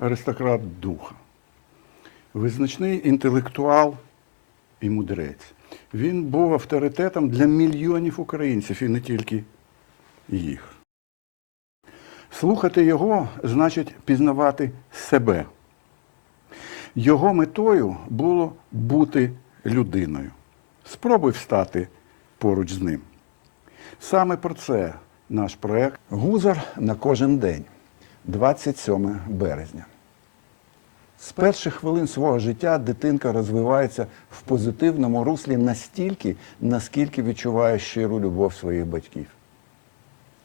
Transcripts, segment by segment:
аристократ духа, визначний інтелектуал і мудрець. Він був авторитетом для мільйонів українців і не тільки їх. Слухати його значить пізнавати себе. Його метою було бути людиною. Спробуй встати поруч з ним. Саме про це наш проект Гузар на кожен день, 27 березня. З перших хвилин свого життя дитинка розвивається в позитивному руслі настільки, наскільки відчуває щиру любов своїх батьків.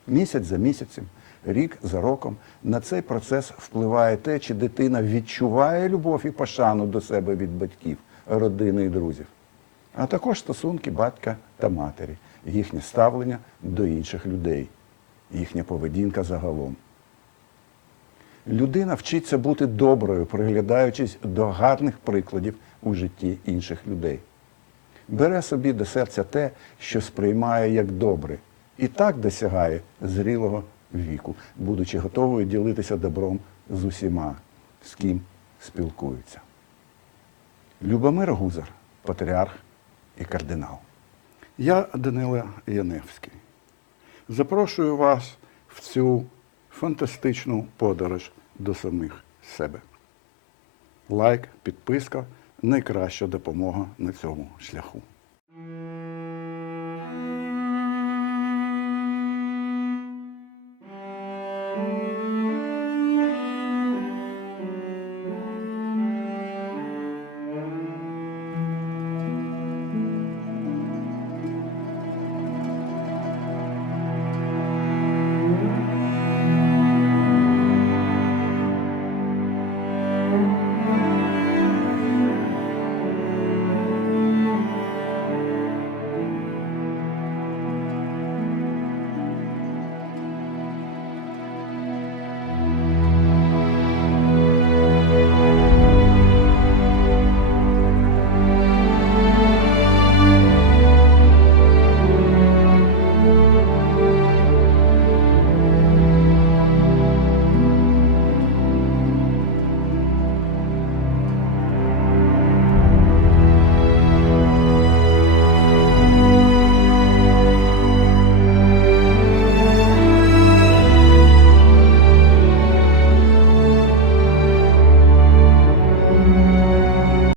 Місяць за місяцем, рік за роком на цей процес впливає те, чи дитина відчуває любов і пошану до себе від батьків, родини і друзів, а також стосунки батька та матері, їхнє ставлення до інших людей, їхня поведінка загалом. Людина вчиться бути доброю, приглядаючись до гарних прикладів у житті інших людей. Бере собі до серця те, що сприймає як добре, і так досягає зрілого віку, будучи готовою ділитися добром з усіма, з ким спілкується. Любомир Гузар, патріарх і кардинал. Я Данила Яневський. Запрошую вас в цю фантастичну подорож до самих себе. Лайк, підписка найкраща допомога на цьому шляху.